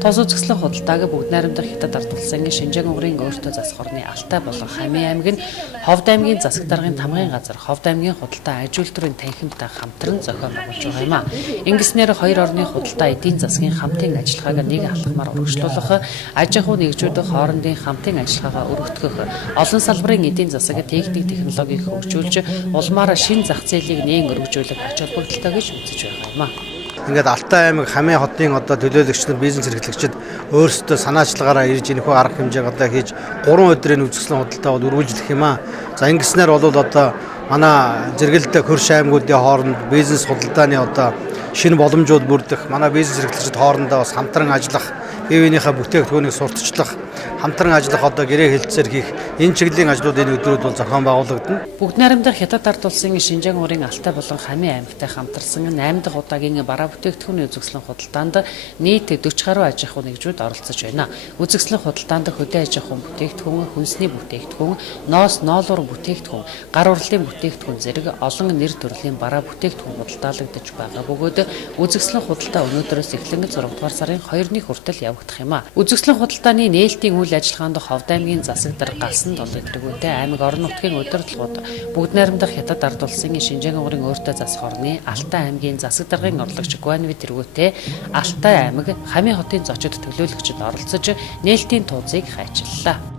Тус үзэсгэлэн худалдааг бүгд найрамдах хятад ард улсын Шинжаан угрын өөртөө засах орны Алтай болон Хамын аймаг нь Ховд аймгийн засаг даргын тамгын газар Ховд аймгийн худалдаа аж үйлдвэрийн танхимтай хамтран зохион байгуулж байгаа юм а. Ингэснээр хоёр орны худалдаа эдийн засгийн хамтын ажиллагааг нэг алхмаар урагшлуулах, аж ахуй нэгжүүдийн хоорондын хамтын ажиллагаагаа өргөтгөх, олон салбарын эдийн засаг техник технологиг хөгжүүлж, улмаар шин зах зээлийг нээн өргөжүүлэх ач холбогдолтой гэж үзэж байгаа юм а. Ингээд Алтай аймаг Хамын хотын төлөөлөгч нар бизнес эрхлэгчид өөрсдөө санаачлагаараа ирж энэхүү арга хэмжээг хийж 3 өдрийн үзэсгэлэн худалдаа бол үргэлжлэх юм аа. За ингэснээр бол манай зэрэгэлдээ хөрш аймагуудын хооронд бизнес худалдааны шинэ боломжууд бүрдэх, манай бизнес эрхлэгчид хоорондоо бас хамтран ажиллах, бие биенийхээ бүтээгдэхүүнийг сурталчлах, хамтран ажиллах гэрээ хэлцээр хийх энэ чиглэлийн ажлууд энэ өдрүүд бол зохион байгуулагдана. Бүгд найрамдах хятад ард улсын Шинжаан угрын Алтай болон Хамын аймагтай хамтарсан 8 дахь удаагийн бараа бүтээгдэхүүний үзэсгэлэн худалдаанд нийт 40 гаруй аж ахуй нэгжүүд оролцож байна. Үзэсгэлэн худалдаанд хөдөө аж ахуйн бүтээгдэхүүн, хүнсний бүтээгдэхүүн, ноос ноолуур бүтээгдэхүүн, гар урлын бүтээгдэхүүн зэрэг олон нэр төрлийн бараа бүтээгдэхүүн худалдаалагдаж байгаа бөгөөд үзэсгэлэн худалдаа өнөөдрөөс эхлэн 6 дугаар сарын 2-ны хүртэл явагдах юм а. Үзэсгэлэн худалдааны нээлтийн үйл ажиллагаанд Ховд аймгийн засаг дарга галсан дол өдрөгөөтэй аймаг орон нутгийн удирдлагууд бүгд найрамдах хятад ард улсын Шинжаан угрын өөртөө засах орны Алтай аймгийн засаг даргын орлогч Гуанви тэргүүтэй Алтай аймаг Хамын хотын зочид төлөөлөгчид оролцож нээлтийн тууцыг хайчиллаа.